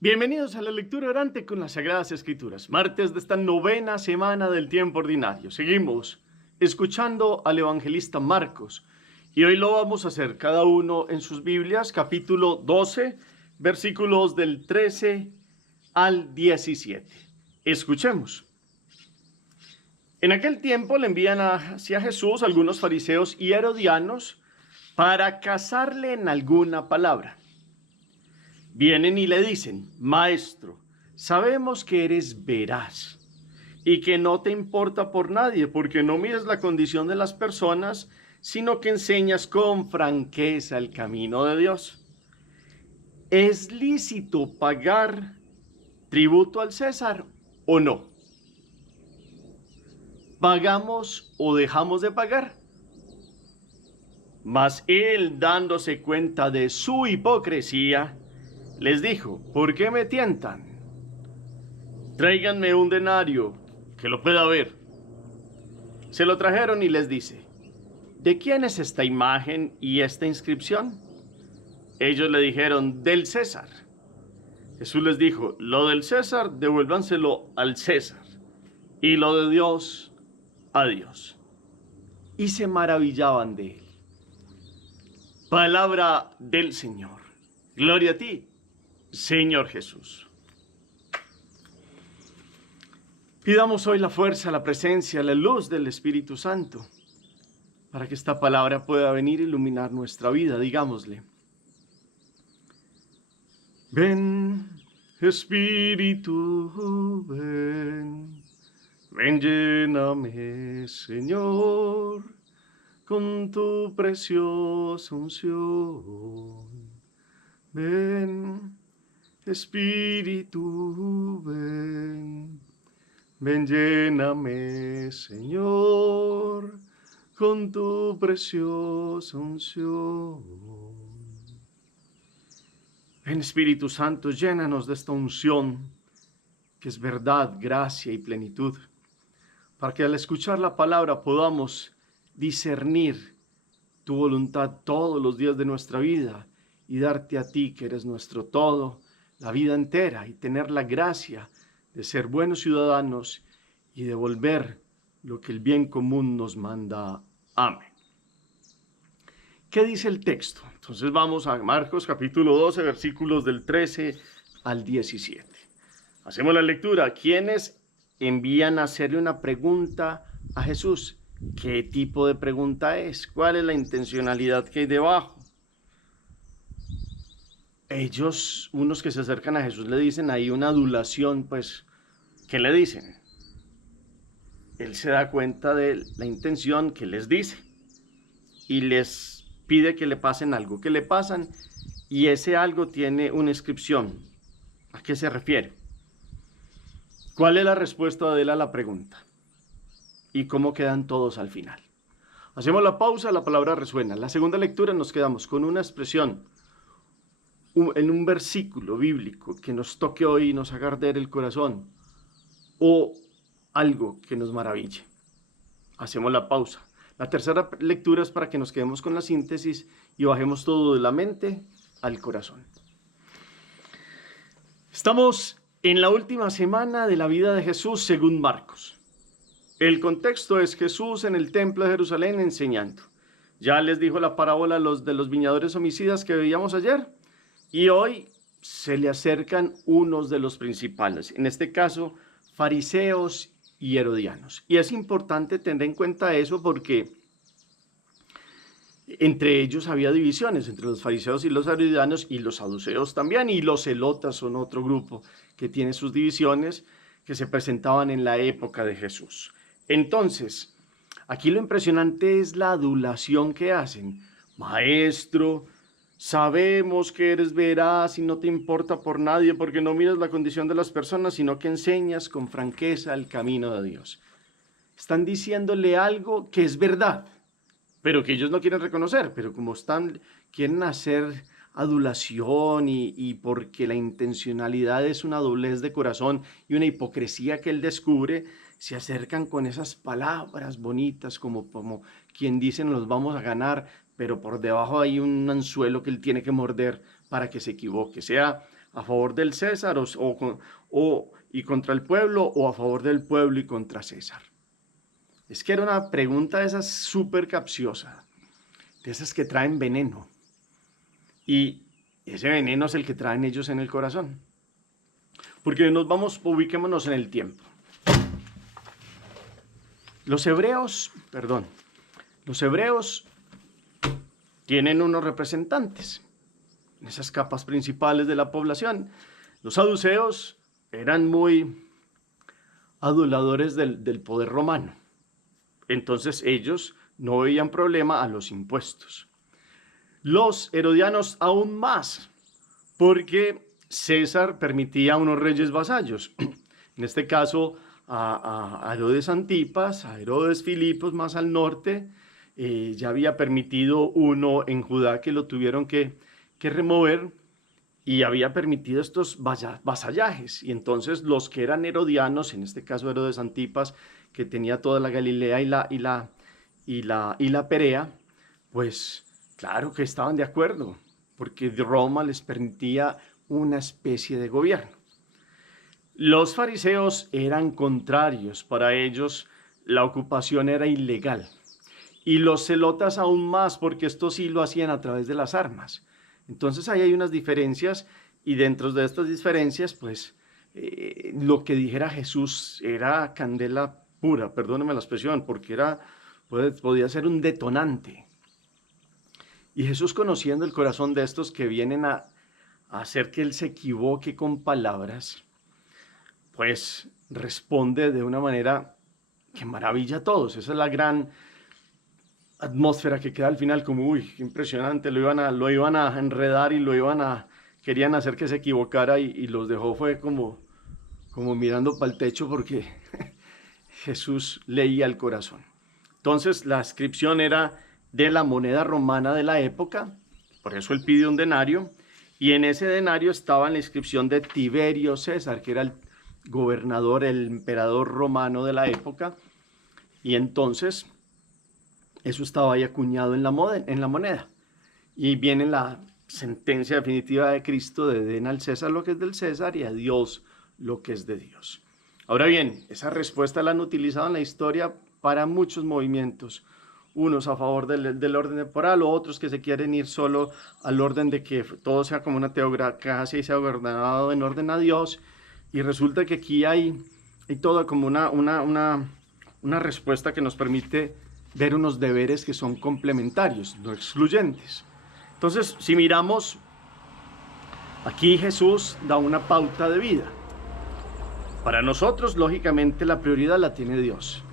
Bienvenidos a la lectura orante con las Sagradas Escrituras, martes de esta novena semana del tiempo ordinario. Seguimos escuchando al evangelista Marcos y hoy lo vamos a hacer cada uno en sus Biblias, capítulo 12, versículos del 13 al 17. Escuchemos. En aquel tiempo le envían hacia Jesús algunos fariseos y herodianos para cazarle en alguna palabra. Vienen y le dicen: Maestro, sabemos que eres veraz y que no te importa por nadie, porque no miras la condición de las personas, sino que enseñas con franqueza el camino de Dios. ¿Es lícito pagar tributo al César o no? ¿Pagamos o dejamos de pagar? Mas él, dándose cuenta de su hipocresía, les dijo: ¿por qué me tientan? Tráiganme un denario, que lo pueda ver. Se lo trajeron y les dice: ¿de quién es esta imagen y esta inscripción? Ellos le dijeron: del César. Jesús les dijo: lo del César, devuélvanselo al César, y lo de Dios, a Dios. Y se maravillaban de él. Palabra del Señor. Gloria a ti, Señor Jesús. Pidamos hoy la fuerza, la presencia, la luz del Espíritu Santo, para que esta palabra pueda venir a iluminar nuestra vida. Digámosle: ven, Espíritu, ven, ven, lléname, Señor, con tu preciosa unción. Ven, Espíritu, ven, ven, lléname, Señor, con tu preciosa unción. Ven, Espíritu Santo, llénanos de esta unción, que es verdad, gracia y plenitud, para que al escuchar la palabra podamos discernir tu voluntad todos los días de nuestra vida y darte a ti, que eres nuestro todo, la vida entera, y tener la gracia de ser buenos ciudadanos y devolver lo que el bien común nos manda. Amén. ¿Qué dice el texto? Entonces vamos a Marcos capítulo 12, versículos del 13 al 17. Hacemos la lectura. ¿Quiénes envían a hacerle una pregunta a Jesús? ¿Qué tipo de pregunta es? ¿Cuál es la intencionalidad que hay debajo? Ellos, unos que se acercan a Jesús, le dicen ahí una adulación, pues, ¿qué le dicen? Él se da cuenta de la intención que les dice y les pide que le pasen algo, que le pasan, y ese algo tiene una inscripción. ¿A qué se refiere? ¿Cuál es la respuesta de él a la pregunta? ¿Y cómo quedan todos al final? Hacemos la pausa, la palabra resuena. La segunda lectura nos quedamos con una expresión en un versículo bíblico que nos toque hoy y nos haga arder el corazón, o algo que nos maraville. Hacemos la pausa. La tercera lectura es para que nos quedemos con la síntesis y bajemos todo de la mente al corazón. Estamos en la última semana de la vida de Jesús según Marcos. El contexto es Jesús en el templo de Jerusalén enseñando. Ya les dijo la parábola de los viñadores homicidas que veíamos ayer, y hoy se le acercan unos de los principales, en este caso fariseos y herodianos. Y es importante tener en cuenta eso porque entre ellos había divisiones, entre los fariseos y los herodianos, y los saduceos también, y los celotas son otro grupo que tiene sus divisiones que se presentaban en la época de Jesús. Entonces, aquí lo impresionante es la adulación que hacen. Maestro, sabemos que eres veraz y no te importa por nadie, porque no miras la condición de las personas, sino que enseñas con franqueza el camino de Dios. Están diciéndole algo que es verdad, pero que ellos no quieren reconocer, pero como quieren hacer adulación y porque la intencionalidad es una doblez de corazón y una hipocresía que él descubre, se acercan con esas palabras bonitas como quien dice nos los vamos a ganar, pero por debajo hay un anzuelo que él tiene que morder para que se equivoque. Sea ¿A favor del César y contra el pueblo, o a favor del pueblo y contra César? Es que era una pregunta de esas súper capciosa, de esas que traen veneno. Y ese veneno es el que traen ellos en el corazón. Porque ubiquémonos en el tiempo. Los hebreos tienen unos representantes en esas capas principales de la población. Los saduceos eran muy aduladores del poder romano. Entonces ellos no veían problema a los impuestos. Los herodianos aún más, porque César permitía a unos reyes vasallos. En este caso, a Herodes Antipas, a Herodes Filipos más al norte, ya había permitido uno en Judá que lo tuvieron que remover, y había permitido estos vasallajes. Y entonces los que eran herodianos, en este caso Herodes Antipas, que tenía toda la Galilea y la Perea, pues claro que estaban de acuerdo, porque Roma les permitía una especie de gobierno. Los fariseos eran contrarios, para ellos la ocupación era ilegal. Y los celotas aún más, porque esto sí lo hacían a través de las armas. Entonces ahí hay unas diferencias, y dentro de estas diferencias, pues lo que dijera Jesús era candela pura, perdóneme la expresión, porque podía ser un detonante. Y Jesús, conociendo el corazón de estos que vienen a hacer que él se equivoque con palabras, pues responde de una manera que maravilla a todos. Esa es la gran atmósfera que queda al final, como uy, qué impresionante, lo iban a enredar y querían hacer que se equivocara, y los dejó fue como mirando para el techo, porque Jesús leía el corazón. Entonces la inscripción era de la moneda romana de la época, por eso él pide un denario, y en ese denario estaba la inscripción de Tiberio César, que era el gobernador, el emperador romano de la época, y entonces eso estaba ahí acuñado en la moneda. Y viene la sentencia definitiva de Cristo de den al César lo que es del César y a Dios lo que es de Dios. Ahora bien, esa respuesta la han utilizado en la historia para muchos movimientos, unos a favor del orden temporal, o otros que se quieren ir solo al orden de que todo sea como una teocracia y sea gobernado en orden a Dios. Y resulta que aquí hay todo como una respuesta que nos permite ver unos deberes que son complementarios, no excluyentes. Entonces, si miramos, aquí Jesús da una pauta de vida. Para nosotros, lógicamente, la prioridad la tiene Dios.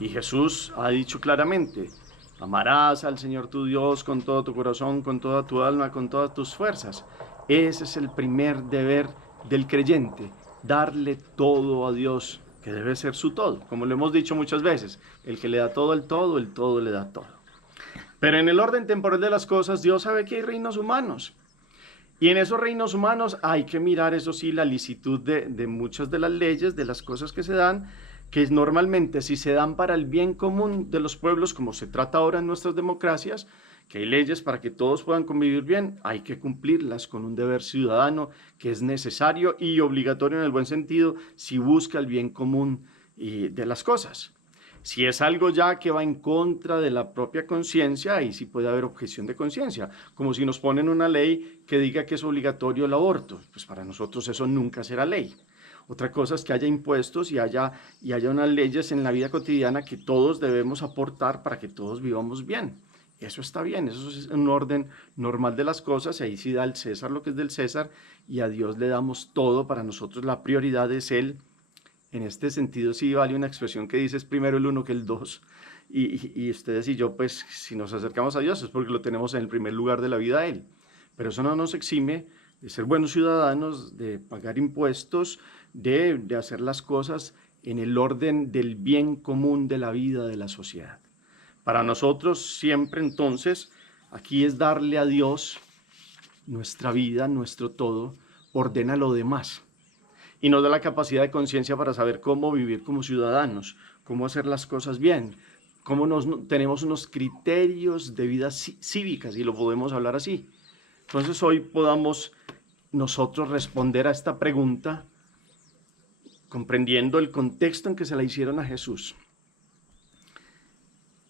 Y Jesús ha dicho claramente: amarás al Señor tu Dios con todo tu corazón, con toda tu alma, con todas tus fuerzas. Ese es el primer deber del creyente, darle todo a Dios, que debe ser su todo. Como lo hemos dicho muchas veces, el que le da todo el todo le da todo. Pero en el orden temporal de las cosas, Dios sabe que hay reinos humanos. Y en esos reinos humanos hay que mirar, eso sí, la licitud de muchas de las leyes, de las cosas que se dan, que normalmente si se dan para el bien común de los pueblos, como se trata ahora en nuestras democracias, que hay leyes para que todos puedan convivir bien, hay que cumplirlas con un deber ciudadano que es necesario y obligatorio en el buen sentido si busca el bien común de las cosas. Si es algo ya que va en contra de la propia conciencia, ahí sí puede haber objeción de conciencia, como si nos ponen una ley que diga que es obligatorio el aborto, pues para nosotros eso nunca será ley. Otra cosa es que haya impuestos y haya unas leyes en la vida cotidiana que todos debemos aportar para que todos vivamos bien. Eso está bien, eso es un orden normal de las cosas, y ahí sí da al César lo que es del César, y a Dios le damos todo. Para nosotros la prioridad es Él. En este sentido sí vale una expresión que dice: es primero el uno que el dos, y ustedes y yo, pues si nos acercamos a Dios es porque lo tenemos en el primer lugar de la vida a Él. Pero eso no nos exime de ser buenos ciudadanos, de pagar impuestos, de hacer las cosas en el orden del bien común de la vida de la sociedad. Para nosotros siempre, entonces, aquí es darle a Dios nuestra vida, nuestro todo, ordena lo demás. Y nos da la capacidad de conciencia para saber cómo vivir como ciudadanos, cómo hacer las cosas bien, cómo tenemos unos criterios de vida cívicas, y lo podemos hablar así. Entonces hoy podamos nosotros responder a esta pregunta comprendiendo el contexto en que se la hicieron a Jesús.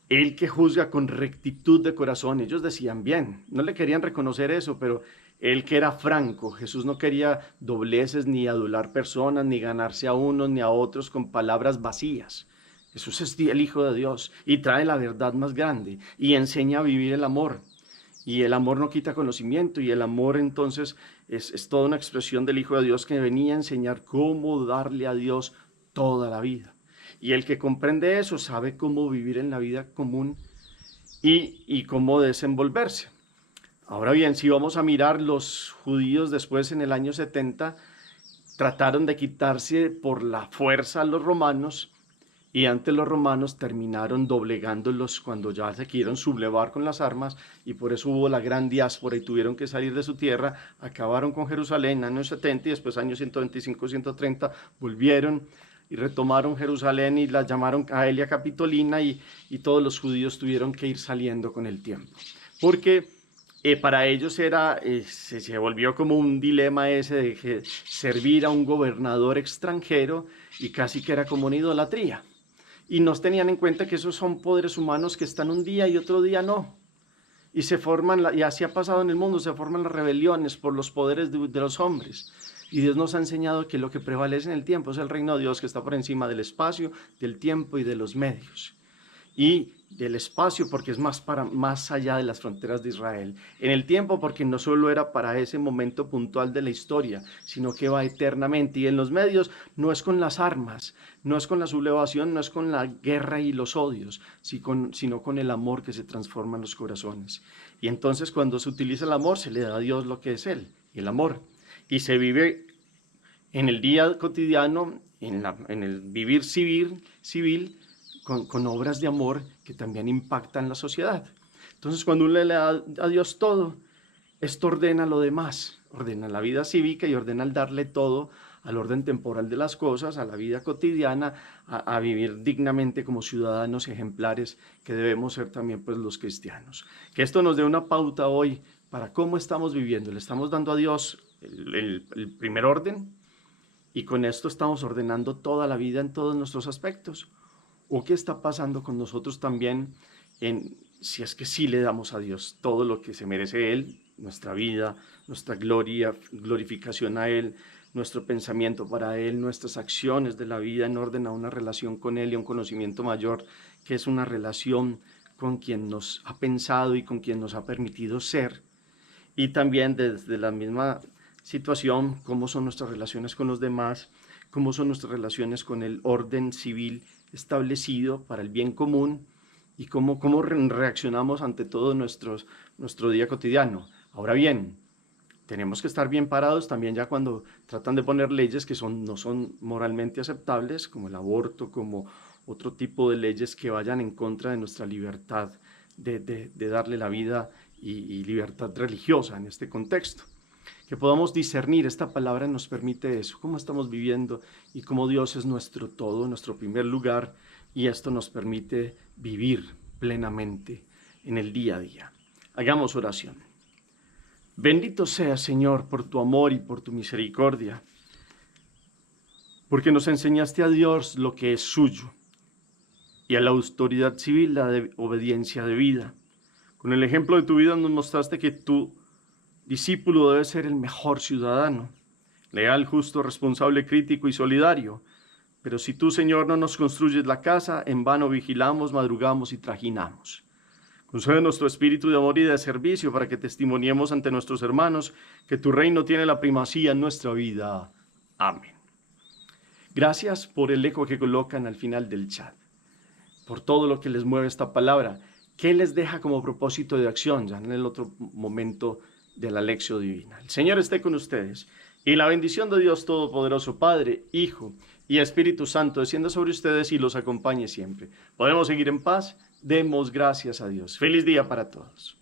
Él que juzga con rectitud de corazón. Ellos decían bien, no le querían reconocer eso, pero él que era franco. Jesús no quería dobleces ni adular personas, ni ganarse a unos ni a otros con palabras vacías. Jesús es el Hijo de Dios y trae la verdad más grande y enseña a vivir el amor. Y el amor no quita conocimiento, y el amor entonces es toda una expresión del Hijo de Dios que venía a enseñar cómo darle a Dios toda la vida. Y el que comprende eso sabe cómo vivir en la vida común y cómo desenvolverse. Ahora bien, si vamos a mirar, los judíos después en el año 70 trataron de quitarse por la fuerza a los romanos, y antes los romanos terminaron doblegándolos cuando ya se quisieron sublevar con las armas, y por eso hubo la gran diáspora y tuvieron que salir de su tierra. Acabaron con Jerusalén en años 70 y después años 125, 130 volvieron y retomaron Jerusalén y la llamaron Aelia Capitolina, y todos los judíos tuvieron que ir saliendo con el tiempo. Porque para ellos se volvió como un dilema ese de que servir a un gobernador extranjero, y casi que era como una idolatría. Y no tenían en cuenta que esos son poderes humanos que están un día y otro día no. Y se forman, y así ha pasado en el mundo, se forman las rebeliones por los poderes de los hombres. Y Dios nos ha enseñado que lo que prevalece en el tiempo es el reino de Dios, que está por encima del espacio, del tiempo y de los medios. Y del espacio porque es más allá de las fronteras de Israel. En el tiempo porque no solo era para ese momento puntual de la historia, sino que va eternamente. Y en los medios no es con las armas, no es con la sublevación, no es con la guerra y los odios, sino con el amor que se transforma en los corazones. Y entonces cuando se utiliza el amor, se le da a Dios lo que es Él, el amor. Y se vive en el día cotidiano, en el vivir civil con obras de amor que también impactan la sociedad. Entonces, cuando uno le da a Dios todo, esto ordena lo demás, ordena la vida cívica y ordena el darle todo al orden temporal de las cosas, a la vida cotidiana, a vivir dignamente como ciudadanos ejemplares que debemos ser también pues los cristianos. Que esto nos dé una pauta hoy para cómo estamos viviendo. Le estamos dando a Dios el primer orden, y con esto estamos ordenando toda la vida en todos nuestros aspectos. ¿O qué está pasando con nosotros también si es que sí le damos a Dios todo lo que se merece Él, nuestra vida, nuestra glorificación a Él, nuestro pensamiento para Él, nuestras acciones de la vida en orden a una relación con Él y a un conocimiento mayor, que es una relación con quien nos ha pensado y con quien nos ha permitido ser? Y también desde la misma situación, cómo son nuestras relaciones con los demás, cómo son nuestras relaciones con el orden civil establecido para el bien común, y cómo reaccionamos ante todo nuestro día cotidiano. Ahora bien, tenemos que estar bien parados también ya cuando tratan de poner leyes que no son moralmente aceptables, como el aborto, como otro tipo de leyes que vayan en contra de nuestra libertad de darle la vida y libertad religiosa en este contexto. Que podamos discernir, esta palabra nos permite eso, cómo estamos viviendo y cómo Dios es nuestro todo, nuestro primer lugar, y esto nos permite vivir plenamente en el día a día. Hagamos oración. Bendito seas, Señor, por tu amor y por tu misericordia, porque nos enseñaste a Dios lo que es suyo y a la autoridad civil la obediencia debida. Con el ejemplo de tu vida nos mostraste que tu discípulo debe ser el mejor ciudadano, leal, justo, responsable, crítico y solidario. Pero si tú, Señor, no nos construyes la casa, en vano vigilamos, madrugamos y trajinamos. Concédenos tu espíritu de amor y de servicio para que testimoniemos ante nuestros hermanos que tu reino tiene la primacía en nuestra vida. Amén. Gracias por el eco que colocan al final del chat, por todo lo que les mueve esta palabra. ¿Qué les deja como propósito de acción ya en el otro momento de la lección divina? El Señor esté con ustedes, y la bendición de Dios Todopoderoso, Padre, Hijo y Espíritu Santo, descienda sobre ustedes y los acompañe siempre. Podemos seguir en paz. Demos gracias a Dios. Feliz día para todos.